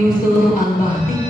Yusuf Al-Bahti.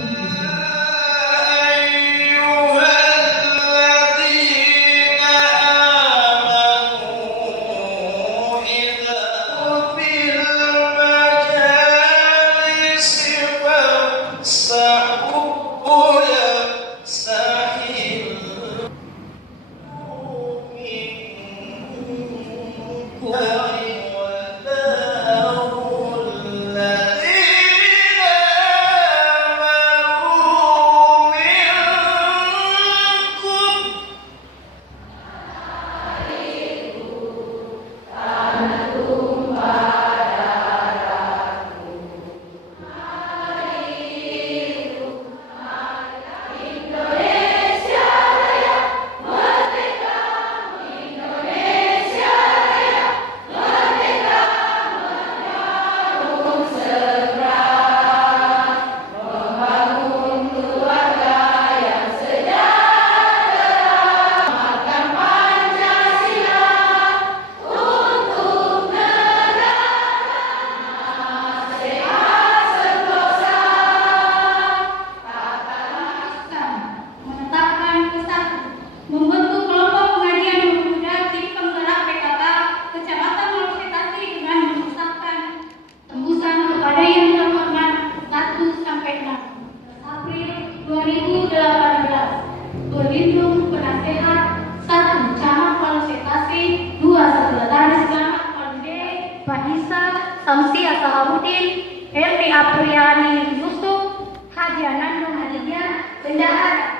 Berlindung penasehat 1 camat konsultasi 2 sekretaris camat konde Fahisa Samsia Sahabudin Helmi Apriyani Yusuf Haji Anandung Hadijah Bendahara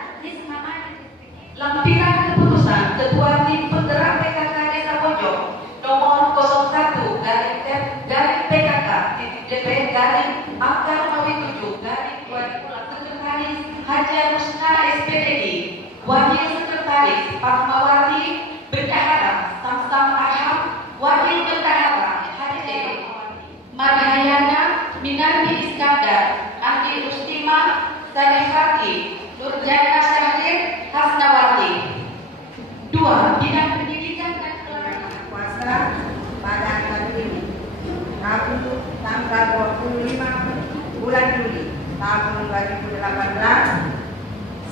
Lampiran keputusan Ketua Tim Penggerak PKK Desa Pojok nomor 01 garing PKK DP garing angka 07 garing 2000 Sekretaris Haji Rusna SPDI Wakil Sekretaris Fatmawati Bendahara Samsam Aham Wakil Bendahara HDD Marhayana Minarti Iskandar Andi Rustima Sarifati Nurjana Syahrir Hasnawati. 2. Bidang Pendidikan dan Pelayanan Kuasa pada hari ini Rabu tanggal 25 bulan Juli tahun 2018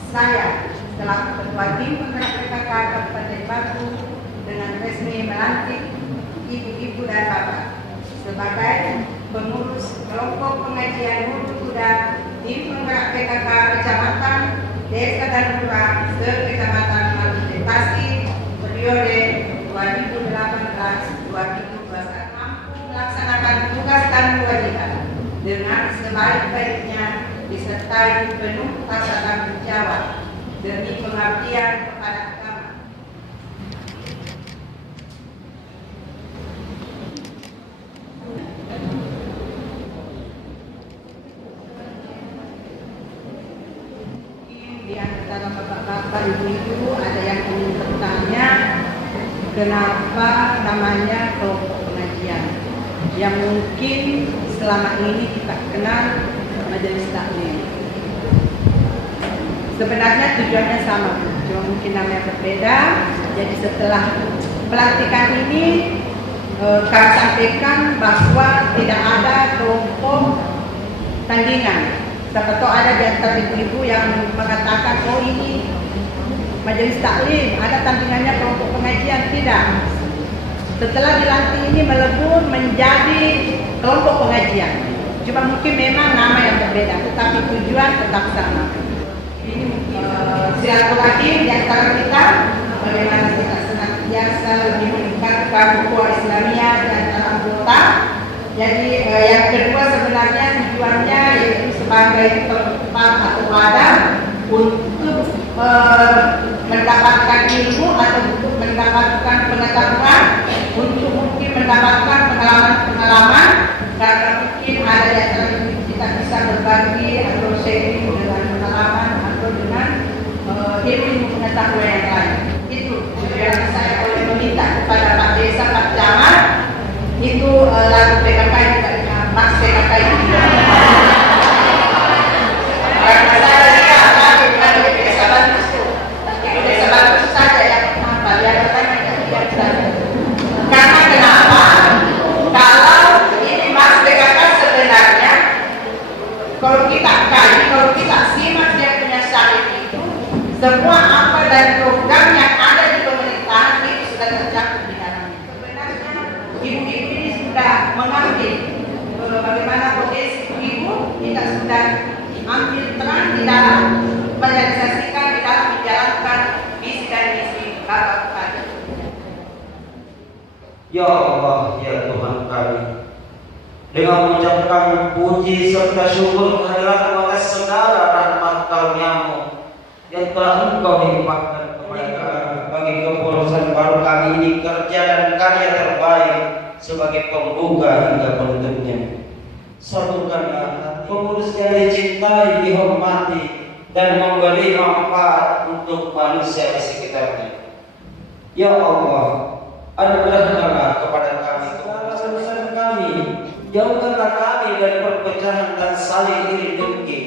saya selaku Ketua Tim Penggerak PKK Kabupaten Batu dengan resmi melantik ibu-ibu dan bapak sebagai pengurus kelompok pengajian Hulu Kuda Tim Penggerak PKK Kecamatan Desa Danura se-Kecamatan Malutepasi periode 2018-2021 mampu melaksanakan tugas dan kewajiban dengan sebaik-baiknya disertai penuh rasa tanggung jawab demi pengabdian kepada agama. Di antara bapak-bapak, ibu-ibu ada yang ingin bertanya kenapa namanya kelompok pengajian yang mungkin selama ini kita kenal majelis taklim. Sebenarnya tujuannya sama, cuma mungkin namanya berbeda. Jadi setelah pelantikan ini kami sampaikan bahwa tidak ada kelompok tandingan. Siapa tahu ada di antara ibu-ibu yang mengatakan, oh ini majelis taklim, ada tandingannya kelompok pengajian. Tidak. Setelah dilantik ini melebur menjadi kelompok pengajian. Cuma mungkin memang nama yang berbeda, tetapi tujuan tetap sama. Ini mungkin silaturahim di antara kita, bagaimana kita senantiasa lebih meningkatkan ukhuwah Islamiyah di antara anggota. Jadi yang kedua sebenarnya tujuannya yaitu sebagai tempat atau wadah untuk mendapatkan ilmu atau untuk mendapatkan pengetahuan, untuk mungkin mendapatkan pengalaman-pengalaman, karena mungkin ada di antara kita bisa berbagi atau sharing dengan pengalaman atau dengan ilmu pengetahuan yang lain. Itu yang saya boleh meminta kepada Pak Desa, Pak Camat, itu lagu PKK juga Mas PKK itu. Saya lihat lagu Desa Bagus itu Desa Bagus saja yang apa yang katanya tidak saja. Karena kenapa? Kalau ini Mas PKK sebenarnya kalau dan ambil peran di dalam merealisasikan, di dalam menjalankan visi dan misi Bapak Bupati. Ya Allah, ya Tuhan kami, dengan mengucapkan puji serta syukur kehadirat oleh saudara rahmat karuniamu yang telah Engkau limpahkan kepada kami bagi keputusan baru kami ini kerja dan karya terbaik sebagai pembuka hingga penutupnya. Satukanlah pengurus yang dicintai, dihormati dan memberi manfaat untuk manusia di sekitarnya. Ya Allah, anugerahkanlah kepada kami keputusan kami, jauhkanlah kami dari perpecahan dan saling iri dengki,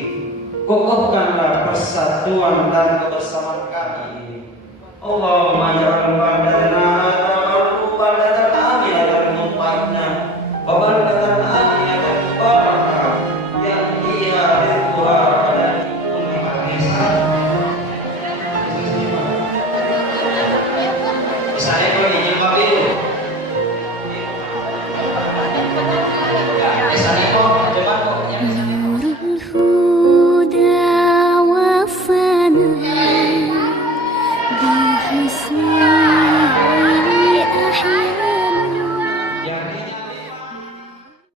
kokohkanlah persatuan dan kebersamaan kami. Allahumma ja'al baladana baladana amin dan mutmainna wa